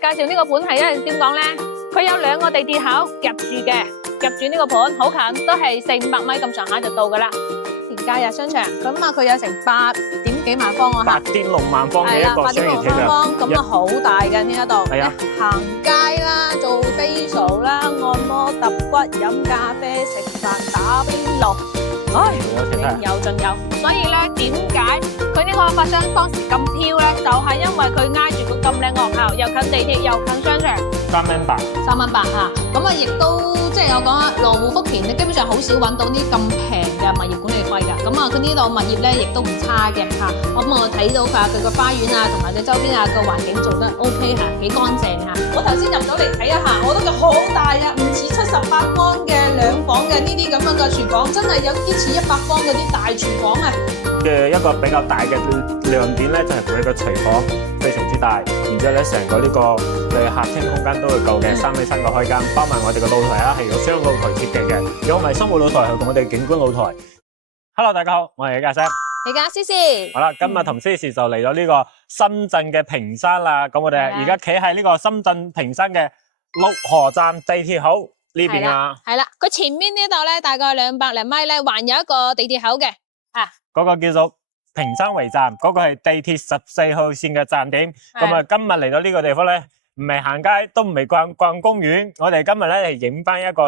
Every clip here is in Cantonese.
介紹呢個盤係因為點講咧？佢有兩個地鐵口夾住嘅，夾住呢個盤好近，都係400-500米咁上下就到噶啦。田假日商場咁啊，佢有成8點幾萬方啊，8.6萬方嘅一個商業體量，咁啊好大嘅呢一度。係啊，行街啦，做 facial 啦，按摩、揼骨、飲咖啡、食飯、打邊爐，唉，應有盡有。所以咧，點解佢呢個發商當時咁飄咧？就係因為佢挨住個咁靚學校，又近地鐵，又近商場。3.8嚇，咁啊亦都即係我講啊，羅湖福田你基本上好少揾到啲咁平嘅物業管理費㗎。咁啊，佢呢度物業咧亦都唔差嘅嚇。咁我睇到佢個花園啊，同埋佢周邊啊個環境做得 OK 嚇，幾乾淨嚇。我頭先入咗嚟睇一下，我覺得佢好大啊，唔似78方嘅2房嘅呢啲咁樣嘅廚房，真係有啲似100方嗰啲大廚房啊！嘅一個比較大嘅亮點咧，就係佢個廚房非常之大，然之後咧成個呢個嘅客廳空間都會夠嘅，3米3個開間，包埋我哋嘅露台啦，係有雙露台設計嘅，有咪生活露台同我哋景觀露台。Hello， 大家好，我係李家聲，李家思思。好啦，今日同思思就嚟咗呢個深圳嘅坪山啦，咁我哋而家企喺呢個深圳坪山嘅陸河站地鐵口呢邊啊。係啦，佢前面呢度咧，大概200零米咧，還有一個地鐵口嘅，嗰個叫做坪山圍站，嗰個係地鐵14號線嘅站點。咁啊，今日嚟到呢個地方咧，唔係行街，都唔係逛公園，我哋今日咧係影翻一個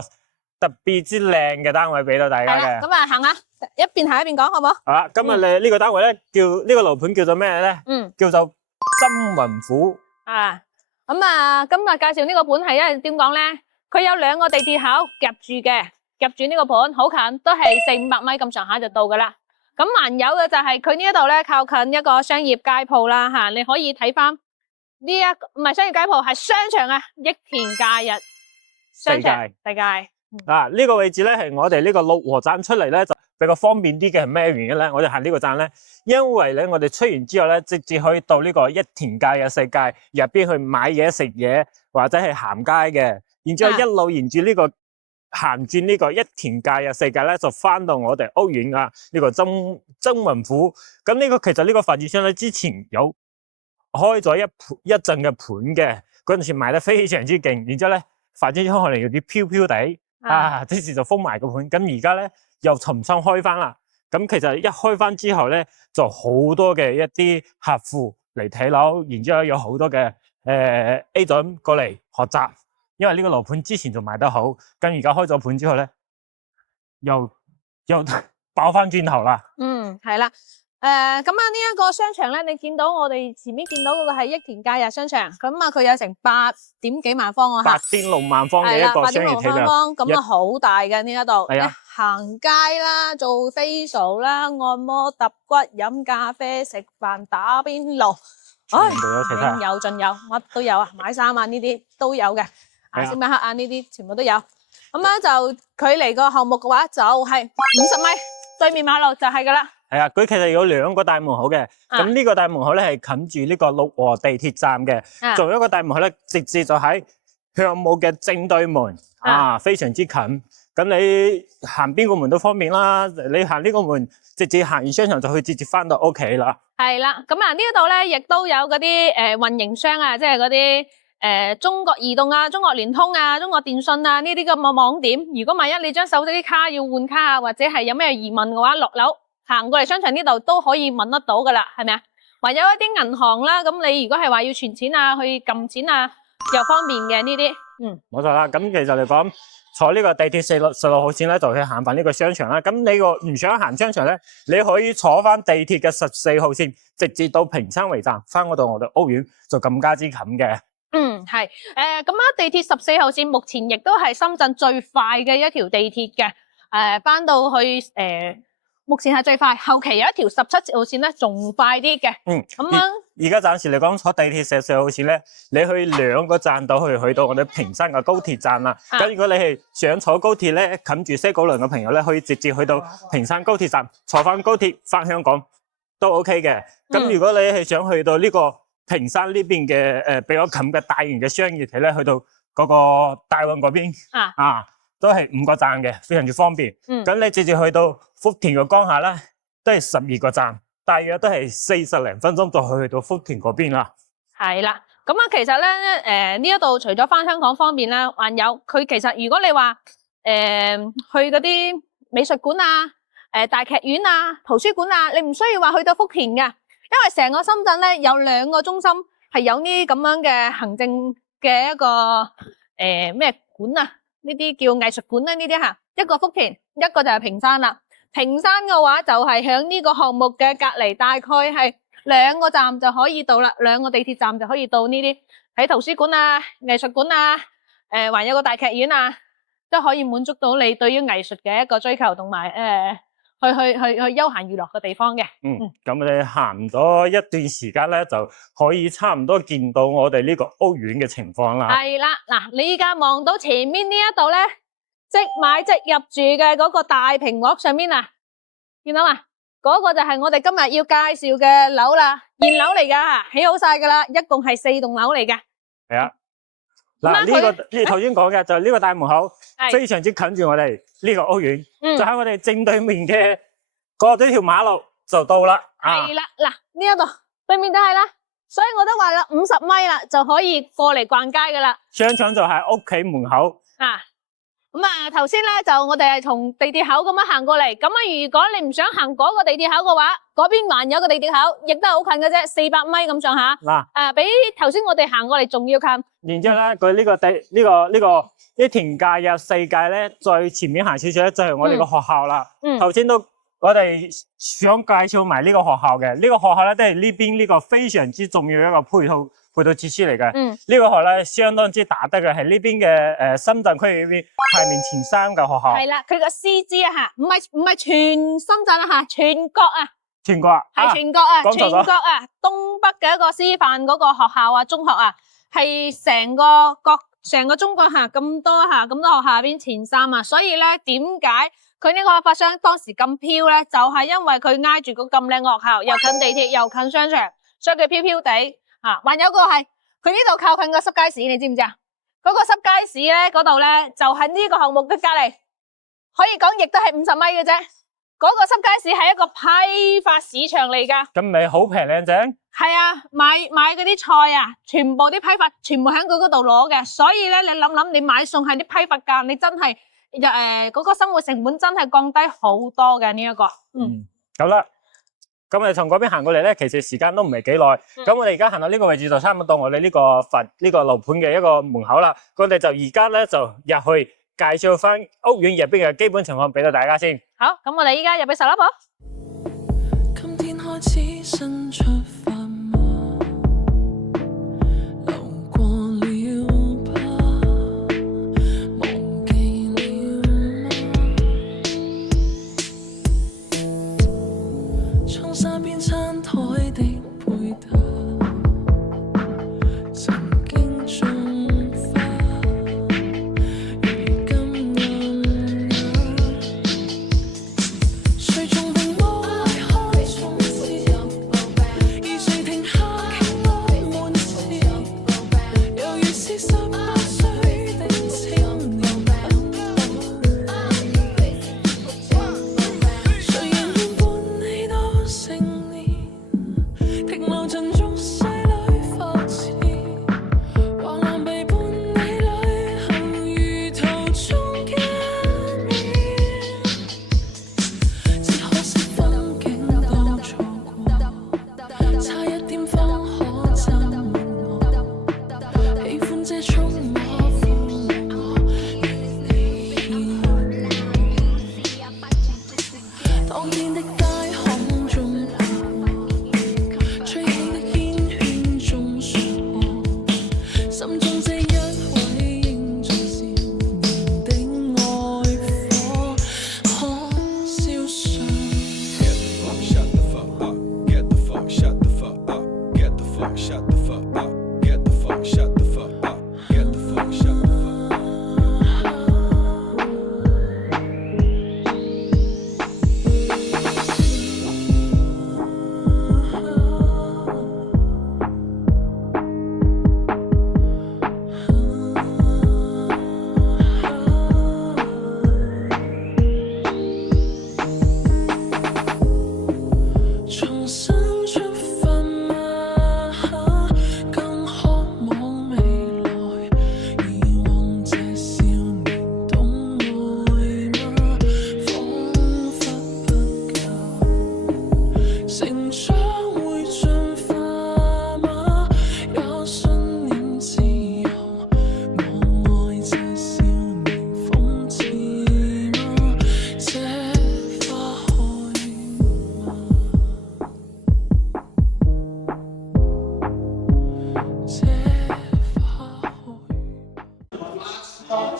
特別之靚嘅單位俾到大家嘅。咁啊，行下一邊行一邊講，好唔好？好啦，今日你呢個單位咧叫呢個樓盤叫做咩咧？叫做真雲府。咁啊，今日介紹呢個盤係因為點講咧？佢有2個地鐵口夾住嘅，夾住呢個盤好近，都係400-500米咁上下就到噶啦。咁還有嘅就係佢呢一度咧，靠近一個商業街鋪啦吓，你可以睇翻呢一唔係商業街鋪，係商場啊，益田假日商場世界。呢個位置咧係我哋呢個陸河站出嚟咧就比較方便啲嘅，係咩原因咧？我哋行呢個站咧，因為咧我哋出完之後咧，直接可以到呢個益田假日世界入邊去買嘢食嘢，或者係行街嘅，然之後一路沿住呢個。行轉呢個益田假日世界咧，就翻到我哋屋苑啊！呢個真雲府，咁呢個其實呢個發展商咧之前有開咗一陣嘅盤嘅，嗰陣時賣得非常之勁，然之後咧發展商可能有啲飄地即時就封埋個盤，咁而家咧又重新開翻啦。咁其實一開翻之後咧，就好多嘅一啲客戶嚟睇樓，然之後有好多嘅A 準過嚟學習。因為呢個樓盤之前就賣得好，咁而家開咗盤之後咧，又爆翻轉頭啦。係啦。咁啊呢一個商場咧，你見到我哋前面見到嗰個係益田假日商場，咁啊佢有成8點幾萬方啊，8.6萬方嘅一個商業體量，咁啊好大嘅呢一度。係啊，行街啦，做 facial 啦，按摩、揼骨、飲咖啡、食飯、打邊爐，應有盡有，乜都有啊，買衫啊呢啲都有嘅。星巴克啊呢啲全部都有，咁咧就距離個項目嘅話就係50米，對面馬路就係噶啦。係啊，佢其實有2個大門口嘅，咁呢個大門口咧係近住呢個陸河地鐵站嘅，仲有一個大門口咧直接就喺項目嘅正對門，非常之近。咁你行邊個門都方便啦，你行呢個門直接行完商場就可以直接翻到屋企啦。係啦，咁啊呢度咧亦都有嗰啲運營商啊，即係嗰啲。中國移動啊、中國聯通啊、中國電信啊呢啲咁嘅網點，如果萬一你張手機卡要換卡啊，或者係有咩疑問嘅話，落樓行過嚟商場呢度都可以問得到噶啦，係咪啊？還有一啲銀行啦，咁你如果係話要存錢啊、去撳錢啊，又方便嘅呢啲。冇錯啦。咁其實嚟講，坐呢個地鐵16號線咧，就去行翻呢個商場啦。咁你個唔想行商場咧，你可以坐翻地鐵嘅14號線，直接到坪山圍站，翻嗰度我哋屋苑就更加之近嘅。係，咁啊，地鐵14號線目前亦都係深圳最快嘅一條地鐵嘅，翻到去目前係最快，後期有一條17號線咧，仲快啲嘅。咁樣而家暫時嚟講，坐地鐵14號線咧，你去2個站到去到我哋坪山嘅高鐵站啦。咁如果你係想坐高鐵咧，近住西九龍嘅朋友咧，可以直接去到坪山高鐵站，坐翻高鐵翻香港都 OK 嘅。咁如果你係想去到呢個坪山呢邊嘅比較近嘅大型嘅商業體咧，去到嗰個大運嗰邊都係5個站嘅，非常之方便。咁你直接去到福田嘅江夏啦，都係12個站，大約都係40零分鐘就去到福田嗰邊啦。係啦，咁啊，其實咧，呢一度除咗翻香港方面啦，還有佢其實如果你話去嗰啲美術館啊、大劇院啊、圖書館啊，你唔需要話去到福田嘅，因為成個深圳咧有2個中心係有呢啲咁樣嘅行政嘅一個咩館啊，呢啲叫藝術館咧，呢啲吓，一個福田，一個就係屏山啦。屏山嘅話就係響呢個項目嘅隔籬，大概係2個站就可以到啦，2個地鐵站就可以到呢啲喺圖書館啊、藝術館啊，還有個大劇院啊，都可以滿足到你對於藝術嘅一個追求，同埋去休閒娛樂嘅地方嘅。咁我哋行咗一段時間咧，就可以差唔多見到我哋呢個屋苑嘅情況啦。係啦，嗱，你依家望到前面呢一度咧，即買即入住嘅嗰個大屏幕上面啊，見到嘛？嗰個就係我哋今日要介紹嘅樓啦，現樓嚟噶，起好晒噶啦，一共係4棟樓嚟嘅。係啊，嗱，呢個你頭先講嘅就係呢個大門口，非常之近住我哋呢個屋苑，就喺我哋正對面嘅過咗條馬路就到啦。係啦，嗱，呢一度對面就係啦，所以我都話啦，50米啦就可以過嚟逛街噶啦。商場就喺屋企門口。咁啊，頭先咧就我哋係從地鐵口咁樣行過嚟，咁啊如果你唔想行嗰個地鐵口嘅話，嗰邊還有個地鐵口，亦都係好近嘅啫，400米咁上下。嗱，比頭先我哋行過嚟仲要近。然之後咧，佢呢田界有4界咧，再前面行少少咧就係我哋個學校啦。頭先都我哋想介紹埋呢個學校嘅，呢個學校咧都係呢邊呢個非常之重要嘅一個配套設施嚟嘅。呢個學校咧相當之打得嘅，係呢邊嘅深圳區裏邊排名前3嘅學校。係啦，佢個師資啊吓，唔係全深圳啊吓，全國啊，全國係全國啊，全國啊，東北嘅一個師範嗰個學校啊，中學啊，係成個中國吓咁多學校入邊前3啊，所以咧點解佢呢個開發商當時咁飄咧？就係因為佢挨住個咁靚嘅學校，又近地鐵又近商場，所以佢飄飄地。還有個係佢呢度靠近個濕街市，你知唔知啊？嗰個濕街市咧，嗰度咧就喺呢個項目嘅隔籬，可以講亦都係50米嘅啫。嗰個濕街市係一個批發市場嚟噶。咁咪好平靚正？係啊，買嗰啲菜啊，全部啲批發全部喺佢嗰度攞嘅，所以咧你諗你買餸係啲批發價，你真係嗰個生活成本真係降低好多嘅呢一個。好啦。咁我哋從嗰邊行過嚟咧，其實時間都唔係幾耐。咁我哋而家行到呢個位置就差唔多到我哋呢個樓盤嘅一個門口啦。我哋就而家咧就入去介紹翻屋苑入邊嘅基本情況俾到大家先。好，咁我哋依家入去10樓噃。今天開始新出發嗎？流過了吧，忘記了嗎？窗紗邊餐台的配搭，曾經種花，如今暗啞。誰從屏幕拉開從前，而誰停下傾落門前，猶如是18歲的青年版本。誰仍然伴你到成年，停留進俗世裏浮潛，橫欄背叛你旅行如途中見面，只可惜風景都錯過，差一點方可讚美我，喜歡這觸摸撫我，願你牽我。當天的街巷中陪成長會進化嗎？也信念自由，我愛這少年諷刺嗎？這花開嗎？這花開。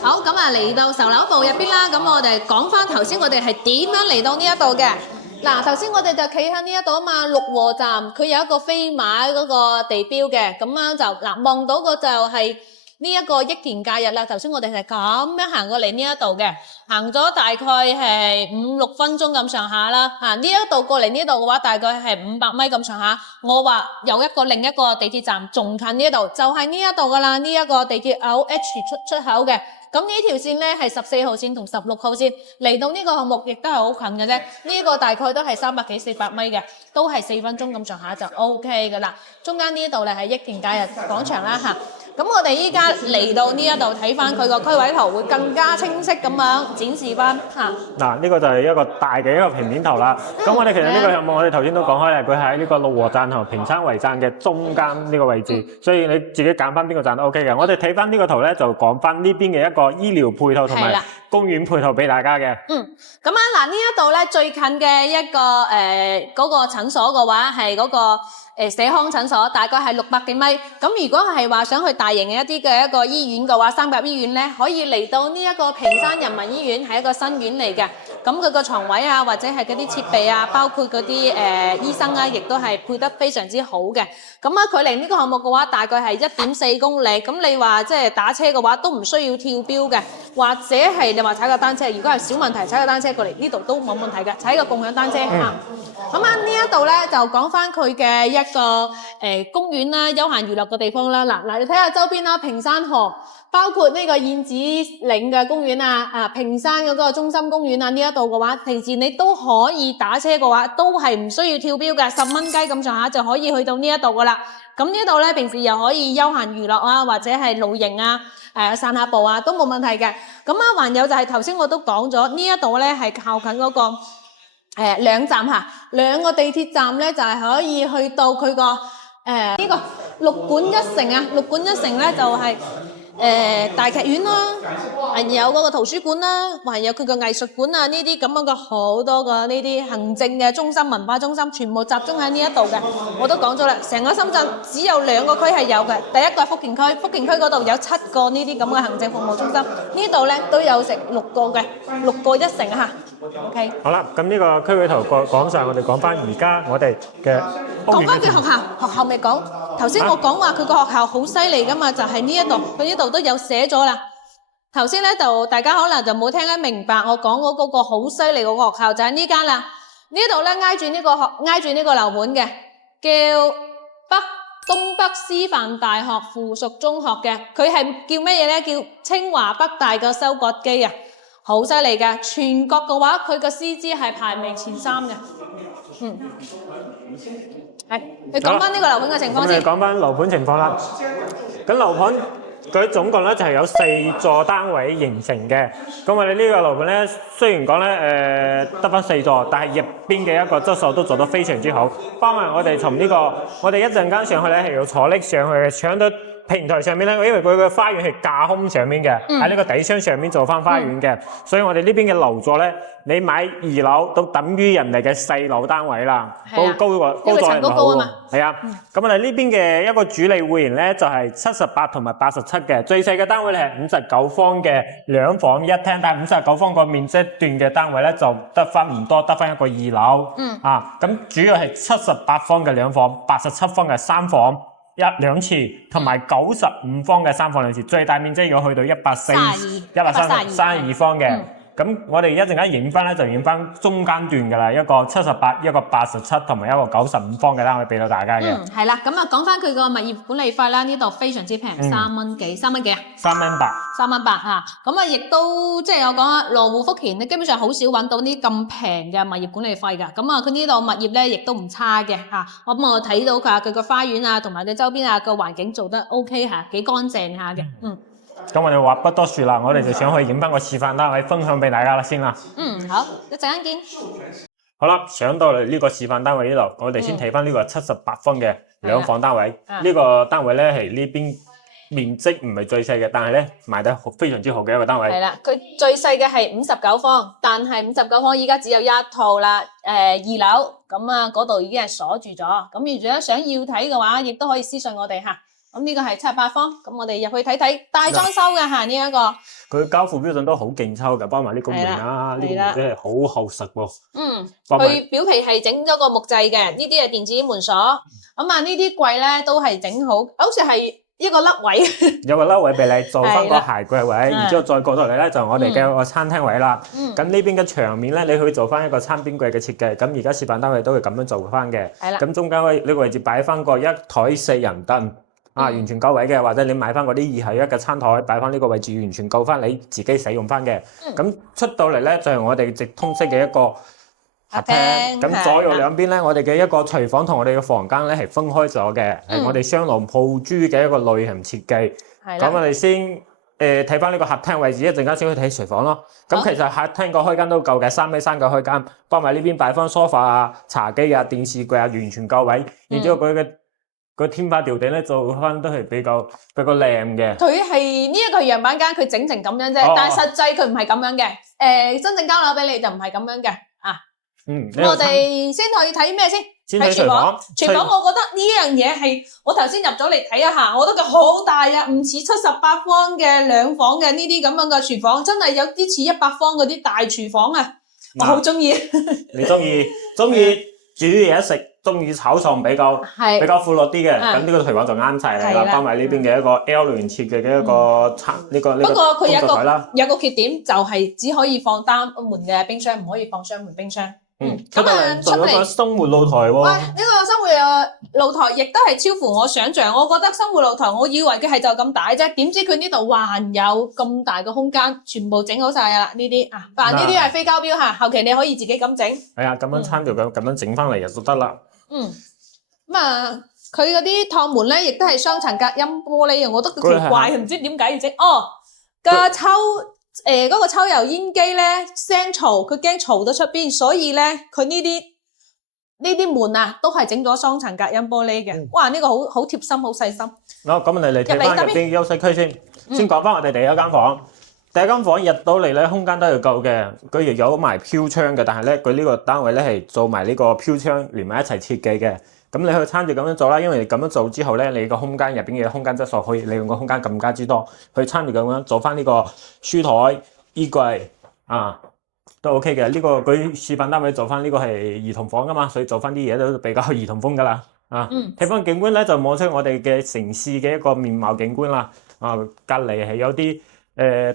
好，咁啊嚟到售樓部入邊啦，咁我哋講翻頭先我哋係點樣嚟到呢一度嘅。嗱，頭先我哋就企喺呢一度啊嘛，六和站佢有一個飛馬嗰個地標嘅，咁樣就嗱望到個就係呢一個益田假日啦。頭先我哋係咁樣行過嚟呢一度嘅，行咗大概係5-6分鐘咁上下啦。呢一度過嚟呢度嘅話，大概係500米咁上下。我話有另一個地鐵站仲近呢度，就係呢一度噶啦，呢一個地鐵口 H 出口嘅。咁呢條線咧係14號線同16號線嚟到呢個項目，亦都係好近嘅啫。呢個大概都係300幾400米嘅，都係4分鐘咁上下就 OK 噶啦。中間呢度咧係益田假日廣場啦嚇。咁我哋依家嚟到呢一度睇翻佢個區位圖，會更加清晰咁樣展示翻嚇。嗱，呢個就係一個大嘅一個平面圖啦。咁我哋其實呢個項目，我哋頭先都講開咧，佢喺呢個六和站同平山圍站嘅中間呢個位置，所以你自己揀翻邊個站都 OK 嘅。我哋睇翻呢個圖咧，就講翻呢邊嘅一個醫療配套同埋公園配套俾大家嘅。咁啊嗱，呢一度咧最近嘅一個嗰個診所嘅話係嗰個社康診所，大概係600幾米。咁如果係話想去大型嘅一啲嘅一個醫院嘅話，三甲醫院咧可以嚟到呢一個平山人民醫院，係一個新院嚟嘅。咁佢個床位啊，或者係嗰啲設備啊，包括嗰啲醫生啊，亦都係配得非常之好嘅。咁啊，距離呢個項目嘅話，大概係1.4公里。咁你話即係打車嘅話，都唔需要跳標嘅，或者係你話踩個單車，如果係小問題，踩個單車過嚟呢度都冇問題嘅，踩個共享單車嚇。咁啊，呢一度咧就講翻佢嘅一個公園啦、休閒娛樂嘅地方啦。嗱，你睇下周邊啦，平山河，包括呢個燕子嶺嘅公園啊，平山嗰個中心公園啊，呢一度嘅話，平時你都可以打車嘅話，都係唔需要跳標嘅，10蚊雞咁上下就可以去到呢一度噶啦。咁呢度咧，平時又可以休閒娛樂啊，或者係露營啊、散下步啊，都冇問題嘅。咁啊，還有就係頭先我都講咗，呢一度咧係靠近嗰個兩站嚇，2個地鐵站咧就係可以去到佢個呢個六館一城啊，六館一城咧就係大劇院啦，還有嗰個圖書館啦，還有佢個藝術館啊，呢啲咁樣嘅好多個呢啲行政嘅中心、文化中心，全部集中喺呢一度嘅。我都講咗啦，成個深圳只有2個區係有嘅，第一個係福田區，福田區嗰度有7個呢啲咁嘅行政服務中心，呢度咧都有成6個嘅，6個一城嚇。OK。好啦，咁呢個區位圖講晒，我哋講翻而家我哋嘅講翻佢學校未講。頭先我講話佢個學校好犀利噶嘛，就係呢一度，佢呢度都有寫咗啦。頭先咧就大家可能就冇聽得明白我講嗰個好犀利個學校就係呢間啦。呢度咧挨住呢個樓盤嘅，叫東北師範大學附屬中學嘅，佢係叫乜嘢咧？叫清華北大嘅收割機啊，好犀利嘅。全國嘅話，佢個師資係排名前3嘅。係，你講翻呢個樓盤嘅情況先。講翻樓盤情況啦。咁樓盤佢總共咧就係有4座單位形成嘅。咁我哋呢個樓盤咧，雖然講咧得翻4座，但係入邊嘅一個質素都做得非常之好。包埋我哋從呢個，我哋一陣間上去咧係要坐 lift 上去嘅，上到平台上面咧，因為佢嘅花園係架空上面嘅，喺呢個底箱上面做翻花園嘅，所以我哋呢邊嘅樓座咧，你買2樓都等於人哋嘅細樓單位啦，高咗人樓喎。係啊，咁我哋呢邊嘅一個主理會員咧就係78同埋87嘅，最細嘅單位咧係59方嘅2房1廳，但係59方個面積段嘅單位咧就得翻唔多，得翻一個2樓。咁主要係78方嘅2房，87方嘅3房。1-2次，同埋95方嘅3房2廁，最大面積要去到132方嘅。咁我哋一陣間影翻咧，就影翻中間段㗎啦，一個78，一個87，同埋一個95方嘅單位俾到大家嘅。係啦，咁啊講翻佢個物業管理費啦，呢度非常之平，3蚊幾，3蚊幾啊？3蚊8。3蚊8嚇，咁啊亦都即係我講啊，羅湖福田你基本上好少揾到啲咁平嘅物業管理費㗎。咁啊，佢呢度物業咧亦都唔差嘅嚇。咁我睇到佢個花園啊，同埋佢周邊啊個環境做得 OK 嚇，幾乾淨下嘅。咁我哋話不多説啦，我哋就想去影翻個示範單位分享俾大家啦先啦。好，一陣間見。好啦，上到嚟呢個示範單位呢度，我哋先睇翻呢個78方嘅兩房單位。呢個單位咧係呢邊面積唔係最細嘅，但係咧賣得非常之好嘅一個單位。係啦，佢最細嘅係59方，但係59方依家只有一套啦。2樓咁啊，嗰度已經係鎖住咗。咁如果想要睇嘅話，亦都可以私信我哋嚇。咁呢個係78方，咁我哋入去睇睇大裝修嘅嚇呢一個。佢交付標準都好勁抽嘅，包埋呢個門啊，呢個門真係好厚實喎。佢表皮係整咗個木製嘅，呢啲係電子門鎖。咁啊，呢啲櫃咧都係整好，好似係一個凹位，有個凹位俾你做翻個鞋櫃位，然之後再過到嚟咧就我哋嘅個餐廳位啦。咁呢邊嘅牆面咧，你可以做翻一個餐邊櫃嘅設計。咁而家示範單位都會咁樣做翻嘅。係啦。咁中間呢個位置擺翻個1台4人凳。完全夠位嘅，或者你買翻嗰啲2係1嘅餐台擺翻呢個位置，完全夠翻你自己使用翻嘅。咁出到嚟咧就係我哋直通式嘅一個客廳。咁左右兩邊咧，我哋嘅一個廚房同我哋嘅房間咧係分開咗嘅，係我哋雙廊鋪珠嘅一個類型設計。咁我哋先睇翻呢個客廳位置，一陣間先去睇廚房咯。咁其實客廳個開間都夠嘅，3米3嘅開間，包埋呢邊擺翻梳化啊、茶几啊、電視櫃啊，完全夠位。然之後佢嘅個天花吊頂咧做翻都係比較靚嘅。佢係呢一個樣板間，佢整成咁樣啫，但係實際佢唔係咁樣嘅。真正交樓俾你就唔係咁樣嘅啊。咁我哋先可以睇咩先？先睇廚房。廚房我覺得呢樣嘢係我頭先入咗嚟睇一下，我覺得佢好大啊，唔似78方嘅兩房嘅呢啲咁樣嘅廚房，真係有啲似100方嗰啲大廚房啊！我好中意。你中意煮嘢食？中意炒餸比較闊落啲嘅，咁呢個廚房就啱晒你啦。包埋呢邊嘅一個 L 型設計嘅一個呢個不過佢工作台啦。有個缺點就係只可以放單門嘅冰箱，唔可以放雙門冰箱。出嚟仲有個生活露台喎。呢個生活露台亦都係超乎我想象。我覺得生活露台，我以為佢係就咁大啫，點知佢呢度還有咁大嘅空間，全部整好晒啦呢啲啊。呢啲係非膠標嚇，後期你可以自己咁整。係啊，咁樣撐條咁樣整翻嚟就得啦。佢嗰啲趟門咧，亦都係雙層隔音玻璃，我覺得佢奇怪，唔知點解要整。嗰個抽油煙機咧聲嘈，佢驚嘈到出邊，所以咧佢呢啲門啊，都係整咗雙層隔音玻璃嘅。哇，呢個好貼心，好細心。好，咁我哋嚟睇翻入邊休息區先。先講翻我哋第一間房。第一間房入到嚟咧，空間都係夠嘅，佢亦有埋飄窗嘅，但係咧佢呢個單位咧係做埋呢個飄窗連埋一齊設計嘅。咁你可以參住咁樣做啦，因為你咁樣做之後咧，你個空間入邊嘅空間質素可以利用個空間更加之多。去參住咁樣做翻呢個書台、衣櫃啊，都 OK 嘅。呢個佢示範單位做翻呢個係兒童房噶嘛，所以做翻啲嘢都比較兒童風噶啦。睇翻景觀咧，就望出我哋嘅城市嘅一個面貌景觀啦。隔離係有啲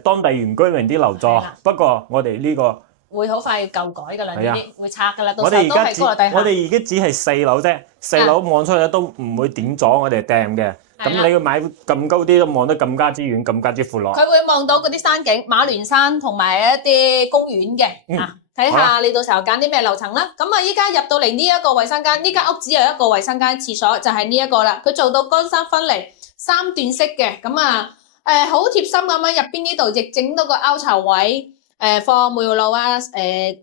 當地原居民啲樓座，不過我哋呢個會好快舊改噶啦，呢啲會拆噶啦，到時都係高樓大廈。我哋而家只係4樓啫，4樓望出去都唔會點咗我哋掟嘅。咁你要買咁高啲都望得更加之遠，更加之闊落。佢會望到嗰啲山景，馬連山同埋一啲公園嘅。睇下你到時候揀啲咩樓層啦。咁啊，依家入到嚟呢一個衞生間，呢間屋只有一個衞生間廁所，就係呢一個啦。佢做到乾濕分離3段式嘅，咁啊好貼心咁樣，入邊呢度亦整到個凹槽位。放沐浴露啊，呢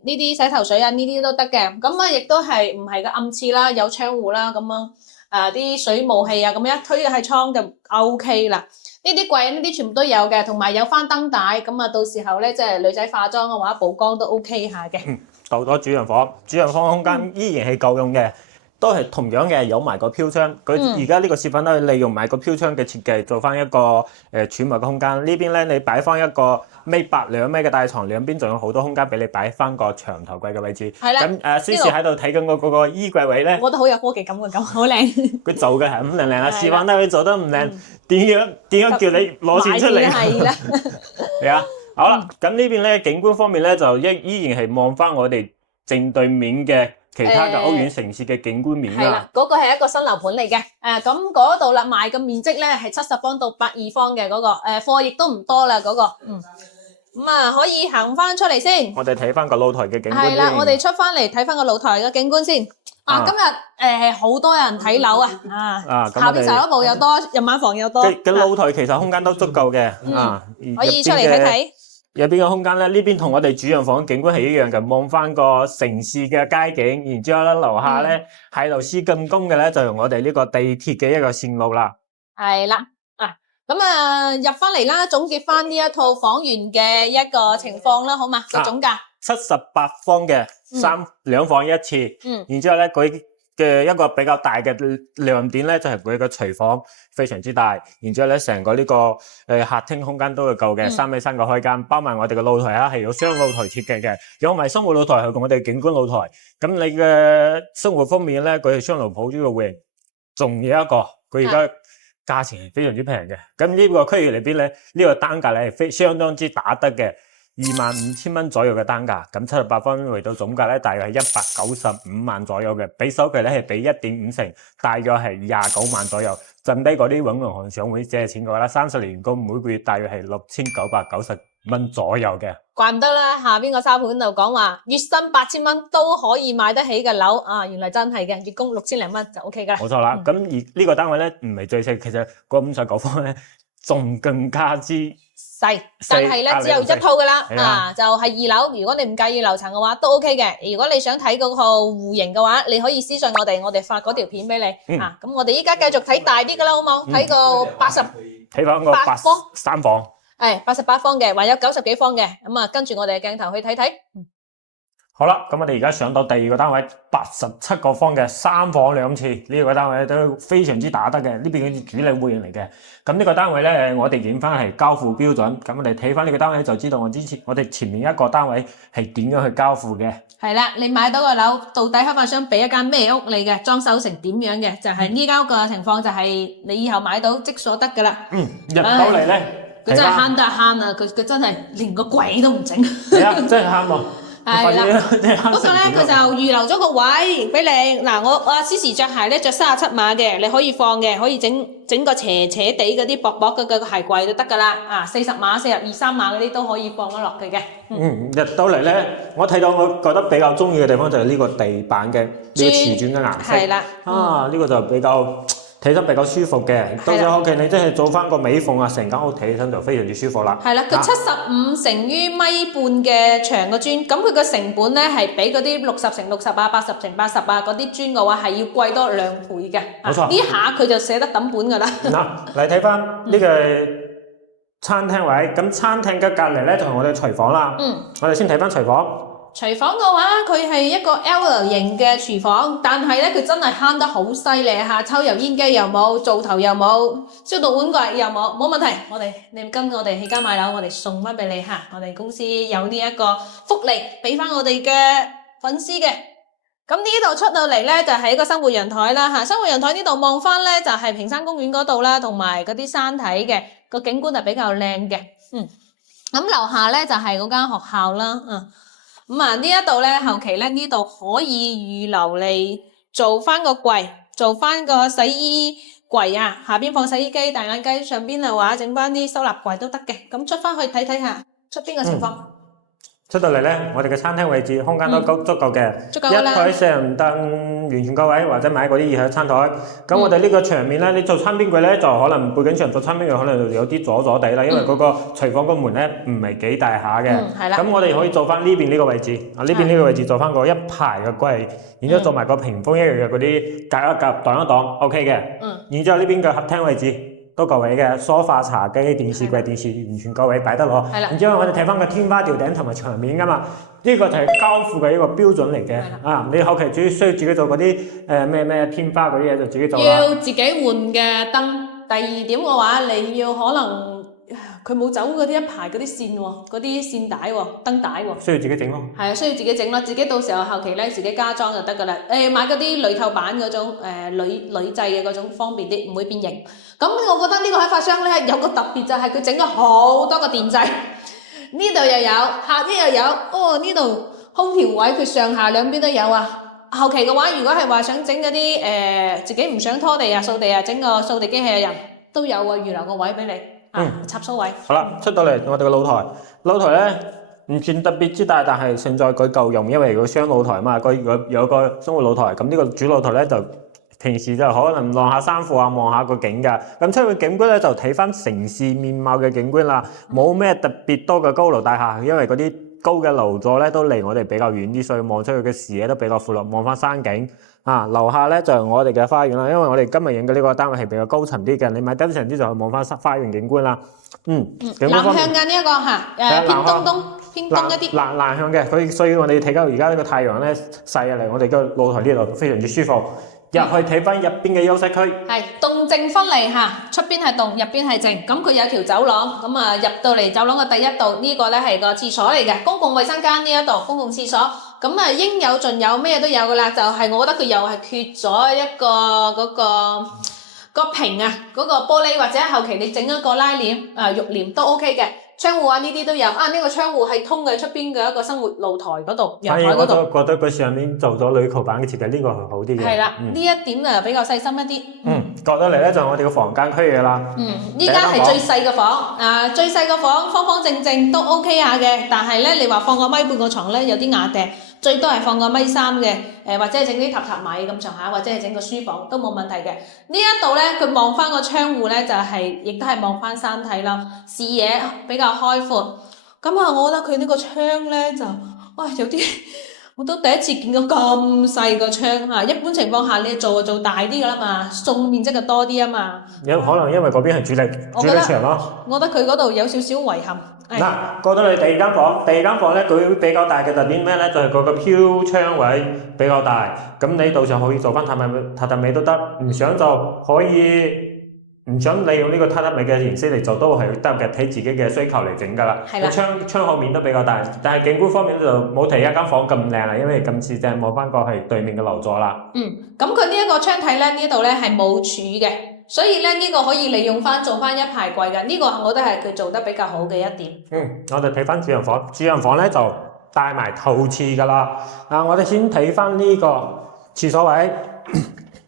啲洗頭水啊，呢啲都得嘅。咁啊，亦都係唔係個暗廁啦，有窗戶啦，咁樣啲水霧器啊，咁一推喺窗就 OK 啦。呢啲櫃呢啲全部都有嘅，同埋有翻燈帶，咁啊到時候咧即係女仔化妝嘅話，曝光都 OK 下嘅。到咗主人房，主人房空間依然係夠用嘅。都係同樣嘅，有埋個飄窗。佢而家呢個示範都係利用埋個飄窗嘅設計，做翻一個儲物嘅空間。呢邊咧，你擺翻一個1.8、2米嘅大床，兩邊仲有好多空間俾你擺翻個長頭櫃嘅位置。係啦。咁Cici喺度睇緊嗰個衣櫃位咧，我覺得好有科技感嘅咁，好靚。佢做嘅係咁靚靚啦，示範都佢做得唔靚，點樣叫你攞錢出嚟？係啦。係啊，好啦，咁呢邊咧景觀方面咧就依然係望翻我哋正對面嘅。其他嘅屋苑城市嘅景觀面啦，係啦，嗰個係一個新樓盤嚟嘅，咁嗰度啦賣嘅面積咧係70方到82方嘅嗰個，貨亦都唔多啦嗰個，咁啊可以行翻出嚟先。我哋睇翻個露台嘅景觀先。係啦，我哋出翻嚟睇翻個露台嘅景觀先。今日好多人睇樓啊，下邊售樓部又多，入晚房又多。嘅露台其實空間都足夠嘅，可以出嚟睇睇。入邊嘅空間咧，呢邊同我哋主人房景觀係一樣嘅，望翻個城市嘅街景，然之後咧樓下咧喺度施緊工嘅咧，就用我哋呢個地鐵嘅一個線路啦。係啦，咁入翻嚟啦，總結翻呢一套房源嘅一個情況啦，好嘛？個總價78方嘅2房一廁，然之後咧佢嘅一個比較大嘅亮點咧，就係佢個廚房非常之大，然之後咧成個呢個客廳空間都會夠嘅，3米3個開間，包埋我哋嘅露台係有雙露台設計嘅，有埋生活露台係同我哋景觀露台。咁你嘅生活方面咧，佢係雙樓鋪呢個位，仲有一個佢而家價錢係非常之平嘅。咁呢個區域裏邊咧，呢個單價咧係相當之打得嘅。25,000蚊左右嘅單價，咁78方為到總價咧，大約係195萬左右嘅，俾首期咧係俾1.5成，大約係29萬左右。剩低嗰啲揾銀行上會借錢嘅話咧，30年工每個月大約係6,990蚊左右嘅。怪唔得啦，下邊個沙盤度講話月薪8000蚊都可以買得起嘅樓啊，原來真係嘅，月供6000零蚊就 OK 噶啦。冇錯啦，咁而呢個單位咧唔係最細，其實嗰59方咧仲更加之細，但係咧只有一套噶啦，就係2樓。如果你唔介意樓層嘅話，都 OK 嘅。如果你想睇嗰個戶型嘅話，你可以私信我哋發嗰條片俾你。咁我哋依家繼續睇大啲噶啦，好冇？睇個80，睇翻個8方3房，係88方嘅，還有90幾方嘅。咁啊，跟住我哋嘅鏡頭去睇睇。好啦，咁我哋而家上到第二個單位，87個方嘅3房2廁，呢個單位都非常之打得嘅，呢邊嘅主力戶型嚟嘅。咁呢個單位咧，我哋影翻係交付標準，咁我哋睇翻呢個單位就知道我哋前面一個單位係點樣去交付嘅。係啦，你買到個樓，到底開發商俾一間咩屋你嘅，裝修成點樣嘅，就係呢間屋嘅情況，就係你以後買到即所得噶啦。入到嚟咧，佢真係慳得慳啊！佢真係連個櫃都唔整。係啊，真係慳喎。係啦，嗰個咧佢就預留咗個位俾你。嗱，我阿思時着鞋咧着37碼嘅，你可以放嘅，可以整個斜斜地嗰啲薄薄嘅鞋櫃都得噶啦。40碼、42、3碼嗰啲都可以放得落去嘅。入到嚟咧，我睇到我覺得比較中意嘅地方就係呢個地板嘅呢個瓷磚嘅顏色。係啦，呢個就比較睇得比較舒服嘅，到時後期你真係做翻個尾縫啊，成間屋睇起身就非常之舒服啦。係啦，佢75乘於1.5米嘅長嘅磚，咁佢個成本咧係比嗰啲60乘60啊、80乘80啊嗰啲磚嘅話係要貴多2倍嘅。冇錯，呢下佢就捨得抌本噶啦。嗱，嚟睇翻呢個餐廳位，咁餐廳嘅隔離咧就係我哋廚房啦。我哋先睇翻廚房。廚房嘅話，佢係一個 L 型嘅廚房，但係咧佢真係慳得好犀利嚇，抽油煙機又冇，灶頭又冇，消毒碗櫃又冇，冇問題。你跟我哋起家買樓，我哋送翻俾你嚇。我哋公司有呢一個福利，俾翻我哋嘅粉絲嘅。咁呢度出到嚟咧就係一個生活陽台啦嚇，生活陽台呢度望翻咧就係屏山公園嗰度啦，同埋嗰啲山體嘅個景觀係比較靚嘅。咁樓下咧就係嗰間學校啦。呢一度咧，後期咧呢度可以預留嚟做翻個櫃，做翻個洗衣櫃啊，下邊放洗衣機、大眼雞，上邊嘅話整翻啲收納櫃都得嘅。咁出翻去睇睇下出邊嘅情況。出到嚟咧，我哋嘅餐廳位置空間都足夠嘅，一台四人凳完全夠位，或者買嗰啲二台餐台。咁我哋呢個牆面咧，你做餐邊櫃咧就可能背景上做餐邊櫃可能有啲阻地啦，因為嗰個廚房個門咧唔係幾大下嘅。咁我哋可以做翻呢邊呢個位置，呢邊呢個位置做翻個一排嘅櫃，然之後做埋個屏風一樣嘅嗰啲隔一隔擋一擋 OK 嘅。然之後呢邊嘅客廳位置都夠位嘅，梳化、茶几、電視櫃、電視完全夠位擺得落。然之後我哋睇翻個天花吊頂同埋牆面噶嘛，呢個就係交付嘅一個標準嚟嘅。你後期主要需要自己做嗰啲咩天花嗰啲嘢就自己做啦。要自己換嘅燈。第二點嘅話，你要可能佢冇走嗰啲一排嗰啲線喎，嗰啲線帶喎，燈帶喎。需要自己整咯。係啊，需要自己整咯，自己到時候後期咧自己加裝就得噶啦。買嗰啲鋁頭板嗰種鋁製嘅嗰種方便啲，唔會變形。咁我覺得呢個開發商咧有個特別就係佢整咗好多個電掣，呢度又有，下邊又有，呢度空調位佢上下兩邊都有啊。後期嘅話，如果係話想整嗰啲自己唔想拖地啊、掃地啊，整個掃地機器人都有啊，預留個位俾你。插蘇位。好啦，出到嚟我哋個露台咧唔算特別之大，但係勝在佢夠用，因為個雙露台嘛，佢有個生活露台，咁呢個主露台咧就平時就可能晾下衫褲啊，望下個景㗎。咁出去景觀咧就睇翻城市面貌嘅景觀啦，冇咩特別多嘅高樓大廈，因為嗰啲高嘅樓座咧都離我哋比較遠啲，所以望出去嘅視野都比較闊落，望翻山景。樓下咧就係我哋嘅花園啦，因為我哋今日影嘅呢個單位係比較高層啲嘅，你買低層啲就去望翻花園景觀啦。景觀南方面向嘅呢一個嚇，偏東一啲。南向嘅，所以我哋睇到而家呢個太陽咧曬入嚟，我哋個露台呢度非常之舒服。入去睇翻入邊嘅休息區，係動靜分離嚇，出邊係動，入邊係靜。咁佢有條走廊，咁啊入到嚟走廊嘅第一度呢個咧係個廁所嚟嘅，公共衛生間呢一度公共廁所。咁啊應有盡有，咩都有噶啦。就係我覺得佢又係缺咗一個個屏啊，嗰個玻璃或者後期你整一個拉簾浴簾都 OK 嘅。窗戶啊呢啲都有啊，呢個窗戶係通嘅出邊嘅一個生活露台嗰度，陽台嗰度。我覺得佢上面做咗鋁球板嘅設計，呢個係好啲嘅。係啦，呢一點啊比較細心一啲。過到嚟咧就係我哋個房間區嘅啦。依家係最細嘅房，最細個房方方正正都 OK 下嘅，但係咧你話放個米半個床咧有啲瓦掟，最多係放個米3嘅，或者係整啲榻榻米咁上下，或者係整個書房都冇問題嘅。呢一度咧佢望翻個窗戶咧就係亦都係望翻山體啦，視野比較開闊。咁啊，我覺得佢呢個窗咧就有啲。我都第一次見到咁細個窗嚇，一般情況下你做就做大啲噶啦嘛，送面積就多啲啊嘛。有可能因為嗰邊係主力牆咯。我覺得佢嗰度有少少遺憾。過到嚟第二間房咧，佢比較大嘅特點咩咧？就係嗰個飄窗位比較大，咁你到時候可以做翻榻榻米都得，唔想就可以。唔想利用呢個榻榻米嘅形式嚟做都係得嘅，睇自己嘅需求嚟整㗎啦。係啦。窗口面都比較大，但係景觀方面就冇提一間房咁靚啦，因為今次淨係望翻個係對面嘅樓座啦。咁佢呢一個窗體咧，呢度咧係冇柱嘅，所以咧呢個可以利用翻做翻一排櫃嘅，呢個我覺得係佢做得比較好嘅一點。我哋睇翻主人房，主人房咧就帶埋套廁㗎啦。我哋先睇翻呢個廁所位，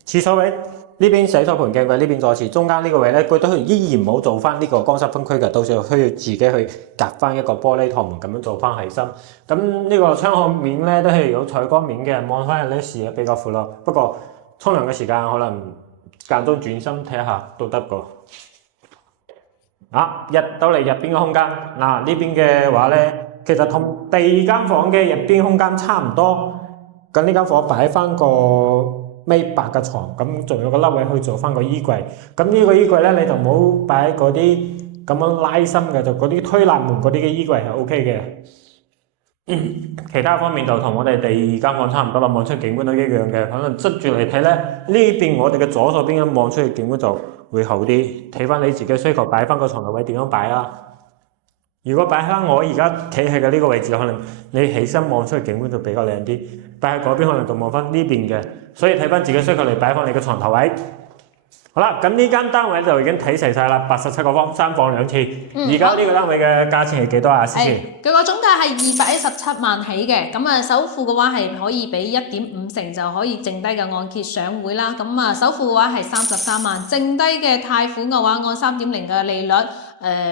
廁所位。呢邊洗手盆嘅位，呢邊坐廁，中間呢個位咧，佢都依然冇做翻呢個乾濕分區嘅，到時候需要自己去隔翻一個玻璃趟門咁樣做翻起身。咁呢個窗口面咧都係有採光面嘅，望翻入啲視野比較闊咯。不過沖涼嘅時間可能間中轉身睇下都得個。入到嚟入邊嘅空間，呢邊嘅話咧，其實同第二間房嘅入邊空間差唔多。咁呢間房擺翻個米8嘅床，咁仲有個凹位去做翻個衣櫃。咁呢個衣櫃咧，你就唔好擺嗰啲咁樣拉伸嘅，就嗰啲推爛門嗰啲嘅衣櫃係 OK 嘅。其他方面就同我哋第二間房差唔多啦，望出景觀都一樣嘅。可能側住嚟睇咧，呢邊我哋嘅左手邊望出去景觀就會好啲。睇翻你自己需求，擺翻個床頭位點樣擺啦。如果擺喺我而家企喺嘅呢個位置，可能你起身望出去景觀就比較靚啲。擺喺嗰邊可能就望翻呢邊嘅，所以睇翻自己需求嚟擺翻你嘅床頭位。好啦，咁呢間單位就已經睇齊晒啦，87個方，3房2廁。而家呢個單位嘅價錢係幾多啊？思思？佢個總價係217萬起嘅，咁啊首付嘅話係可以俾1.5成就可以剩低嘅按揭上會啦。咁啊首付嘅話係33萬，剩低嘅貸款嘅話按3.0嘅利率，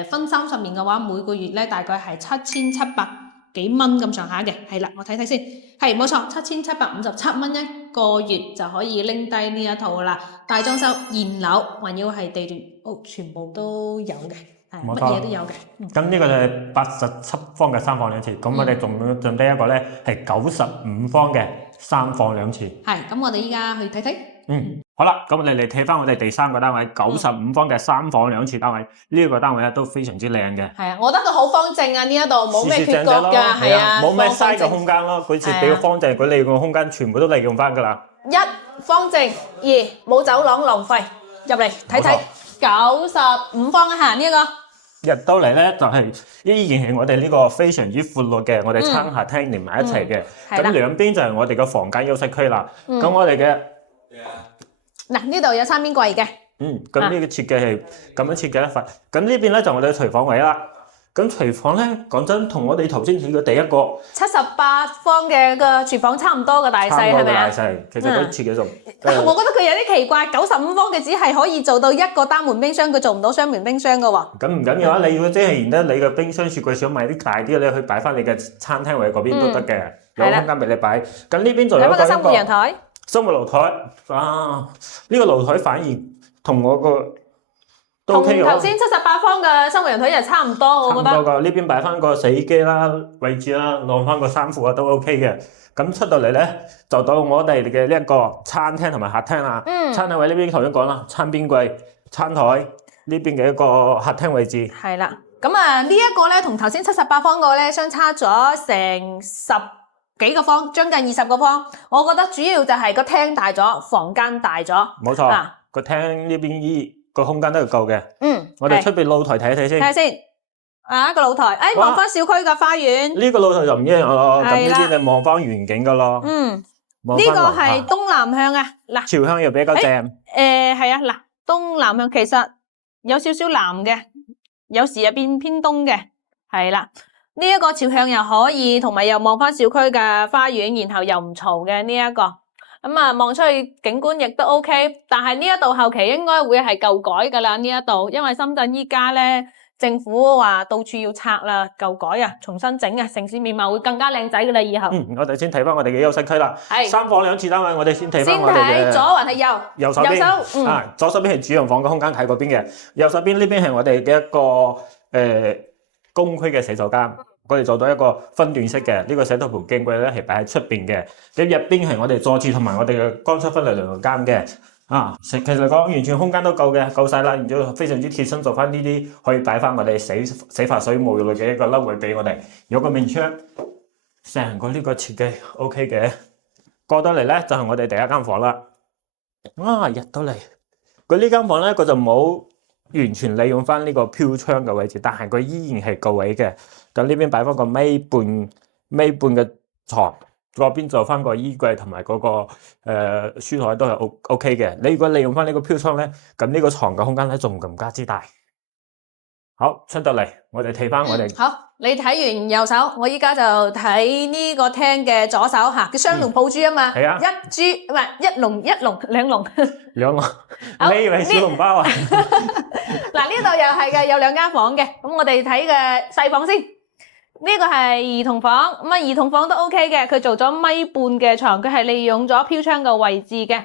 分30年嘅話每個月咧大概係7700幾蚊咁上下嘅。係啦，我睇睇先，係冇錯，7757蚊一個月就可以拎低呢一套啦。大裝修現樓，還要係地段，全部都有嘅，乜嘢都有嘅。咁呢個就係87方嘅3房2廁，咁我哋仲剩低一個咧係95方嘅3房2廁。係，咁我哋依家去睇睇。好啦，咁我哋嚟睇翻我哋第3個單位，95方嘅3房2廁單位，呢個單位咧都非常之靚嘅。係啊，我覺得佢好方正啊，呢一度冇咩缺角㗎，係啊，冇咩嘥嘅空間咯。佢設計個方正，佢利用嘅空間全部都利用翻㗎啦。1方正，2冇走廊浪費，入嚟睇睇95方啊嚇呢一個。入到嚟咧就係依然係我哋呢個非常之闊落嘅，我哋餐客廳連埋一齊嘅。咁兩邊就係我哋嘅房間休息區啦。咁我哋嘅嗱呢度有3邊櫃嘅。咁呢個設計係咁樣設計一塊。咁呢邊咧就我哋嘅廚房位啦。咁廚房咧講真，同我哋頭先睇嘅第一個78方嘅個廚房差唔多嘅大細係咪啊？大細其實都設計做。我覺得佢有啲奇怪，95方嘅只係可以做到一個單門冰箱，佢做唔到雙門冰箱嘅喎。咁唔緊要啊！你如果真係嫌得你嘅冰箱雪櫃想買啲大啲，你去擺翻你嘅餐廳位嗰邊都得嘅，有空間俾你擺。咁呢邊仲有一個生活陽台。生活露台啊，呢個露台反而同我個都同 OK 嘅喎。頭先78方嘅生活陽台又差唔多，我覺得。差唔多㗎，呢邊擺翻個洗衣機啦、位置啦，晾翻個衫褲啊都 OK 嘅。咁出到嚟咧，就到我哋嘅呢一個餐廳同埋客廳啦。餐廳位呢邊頭先講啦，餐邊櫃、餐台呢邊嘅一個客廳位置。係啦，咁啊呢一個咧同頭先78方個咧相差咗成10幾個方，將近20個方。我覺得主要就係個廳大咗，房間大咗。冇錯，啊個廳呢邊個空間都係夠嘅。我係哋出邊露台睇一睇先。睇下先。一個露台，望翻小區嘅花園。呢個露台就唔一樣咯，咁呢係啦邊你望翻遠景噶咯。望呢個返樓下係東南向啊，嗱，朝向又比較正。係啊，嗱，東南向其實有少少南嘅，有時又變偏東嘅，係啦。呢一個朝向又可以，同埋又望翻小區嘅花園，然後又唔嘈嘅呢一個。咁啊，望出去景觀亦都 OK，但係呢一度後期應該會係舊改噶啦，呢一度，因為深圳依家咧。政府話到處要拆啦，舊改啊，重新整啊，城市面貌會更加靚仔噶啦，以後。我哋先睇翻我哋嘅優勢區啦。係3房2次單位，我哋先睇翻先我哋嘅睇左還係右？右手邊。右手，左手邊係主人房嘅空間喺嗰邊嘅，右手邊呢邊係我哋嘅一個公區嘅洗手間。我哋做到一個分段式嘅，呢個洗頭盆鏡櫃咧係擺喺出邊嘅，咁入邊係我哋坐廁同埋我哋嘅乾濕分離兩個間嘅。其實嚟講完全空間都夠嘅，夠晒啦。然之後非常之貼身做翻呢啲，可以擺翻我哋洗髮水、沐浴露嘅一個褸位俾我哋。有個面窗，成個呢個設計 OK 嘅。過到嚟咧就係我哋第一間房啦。入到嚟，佢呢間房咧佢就冇完全利用翻呢個飄窗嘅位置，但係佢依然係夠位嘅。咁呢邊擺翻個米半嘅床。嗰邊做翻個衣櫃同埋嗰個書台都係 OK 嘅。你如果利用翻呢個飄窗咧，咁呢個床嘅空間咧仲更加之大。好，出到嚟，我哋睇翻我哋。好，你睇完右手，我依家就睇呢個廳嘅左手嚇，叫雙龍抱珠啊嘛。係啊。一珠唔係一龍兩龍。兩龍，你以為小籠包啊？嗱，呢度又係嘅，有2間房嘅。咁我哋睇嘅細房先。呢個係兒童房，咁兒童房都 OK 嘅，佢做咗米半嘅床，佢係利用咗飄窗嘅位置嘅，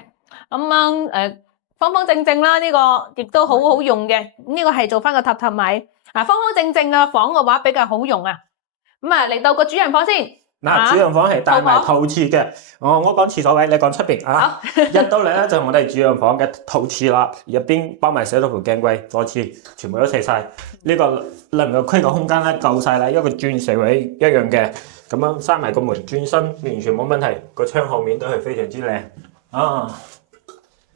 咁樣方方正正啦，呢個亦都好好用嘅，呢個係做翻個榻榻米，方方正正嘅房嘅話比較好用啊。咁嚟到個主人房先。主人房係帶埋套廁嘅。我講廁所位，你講出邊啊。入到嚟咧就係我哋主人房嘅套廁啦，入邊包埋洗頭盆鏡櫃、座廁，全部都砌晒。呢個能夠區嘅空間咧夠晒啦，一個轉射位一樣嘅，咁樣閂埋個門轉身完全冇問題。個窗後面都係非常之靚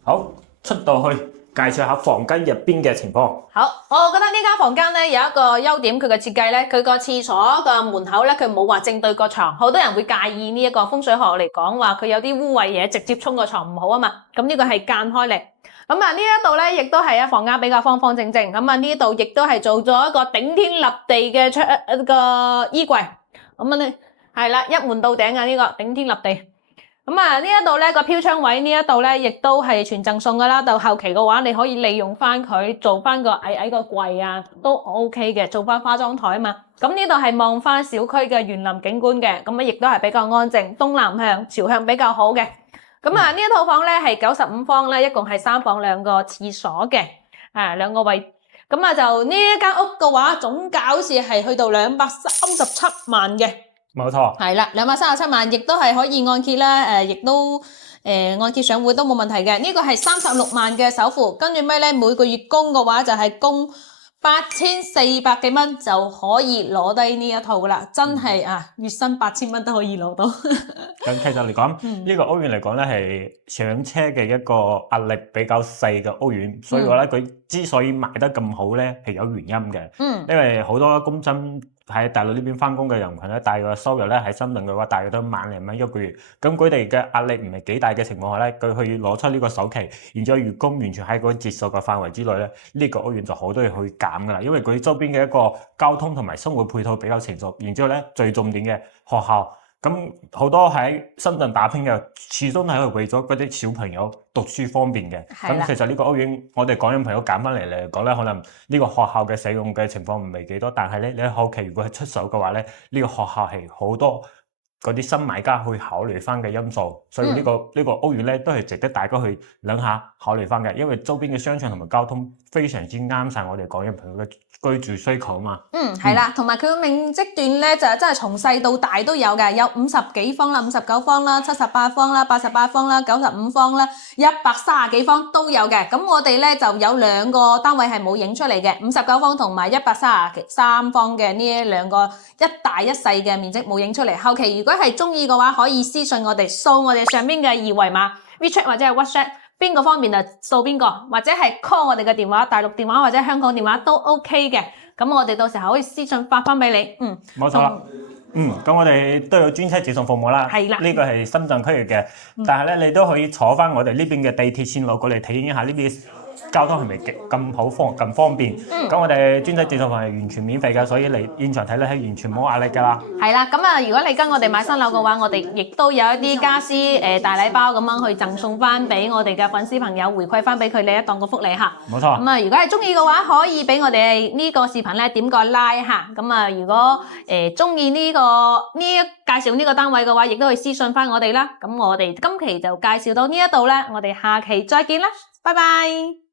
好，出到去。介紹下房間入邊嘅情況。好，我覺得呢間房間咧有一個優點，佢嘅設計咧，佢個廁所個門口咧，佢冇話正對個床，好多人會介意呢一個風水學嚟講話，佢有啲污穢嘢直接沖個床唔好啊嘛。咁呢個係間開嚟。咁呢一度咧，亦都係房間比較方方正正。咁呢度亦都係做咗一個頂天立地嘅一個衣櫃。咁咧係啦，一門到頂啊！呢個頂天立地。咁呢一度咧個飄窗位呢一度咧，亦都係全贈送噶啦。到後期嘅話，你可以利用翻佢做翻個矮個櫃啊，都 OK 嘅，做翻化妝台啊嘛。咁呢度係望翻小區嘅園林景觀嘅，咁亦都係比較安靜，東南向朝向比較好嘅。咁呢一套房咧係95方咧，一共係3房2個廁所嘅，2個位。咁就呢一間屋嘅話，總價好似係去到237萬嘅。冇錯，係啦，237萬，亦都係可以按揭啦，亦都按揭上會都冇問題嘅。呢個係36萬嘅首付，跟住咩咧？每個月供嘅話就係供8400幾蚊就可以攞低呢一套噶啦，真係月薪8000蚊都可以攞到。咁其實嚟講，呢個屋苑嚟講咧係上車嘅一個壓力比較細嘅屋苑，所以話咧佢之所以賣得咁好咧係有原因嘅。因為好多工薪喺大陸呢邊翻工嘅人群咧，大概收入咧喺深圳嘅話，大約都10000零蚊一個月。咁佢哋嘅壓力唔係幾大嘅情況下咧，佢去攞出呢個首期，然之後月供完全喺嗰接受嘅範圍之內咧，呢個屋苑就好多嘢去減噶啦。因為佢周邊嘅一個交通同埋生活配套比較成熟，然之後咧最重點嘅學校。咁好多喺深圳打拼嘅，始終係為咗嗰啲小朋友讀書方便嘅。咁其實呢個屋苑，我哋廣州朋友揀翻嚟講咧，可能呢個學校嘅使用嘅情況唔係幾多，但係咧你喺後期如果係出手嘅話咧，呢個學校係好多嗰啲新買家去考慮翻嘅因素，所以呢個屋苑咧都係值得大家去諗下考慮翻嘅，因為周邊嘅商場同埋交通非常之啱晒我哋廣州朋友嘅居住需求啊嘛。係啦，同埋佢嘅面積段咧就真係從細到大都有嘅，有50幾方啦、59方啦、78方啦、88方啦、95方啦、130幾方都有嘅。咁我哋咧就有2個單位係冇影出嚟嘅，59方同埋133方嘅呢兩個一大一細嘅面積冇影出嚟。後期如果係中意嘅話，可以私信我哋掃我哋上邊嘅二維碼 WeChat 或者係 WhatsApp。邊個方便就掃邊個，或者係 call 我哋嘅電話，大陸電話或者香港電話都 OK 嘅。咁我哋到時候可以私信發翻俾你。冇錯啦。咁我哋都有專車接送服務啦。係啦。呢個係深圳區域嘅，但係咧你都可以坐翻我哋呢邊嘅地鐵線路過嚟體驗一下呢邊交通係咪咁好咁方便。咁我哋專車接送係完全免費嘅，所以嚟現場睇咧係完全冇壓力㗎啦。係啦，咁啊，如果你跟我哋買新樓嘅話，我哋亦都有一啲家私大禮包咁樣去贈送翻俾我哋嘅粉絲朋友，回饋翻俾佢哋一當個福利嚇。冇錯。咁啊，如果係中意嘅話，可以俾我哋呢個視頻咧點個 like 嚇。咁啊，如果中意介紹呢個單位嘅話，亦都可以私信翻我哋啦。咁我哋今期就介紹到呢一度咧，我哋下期再見啦，拜拜。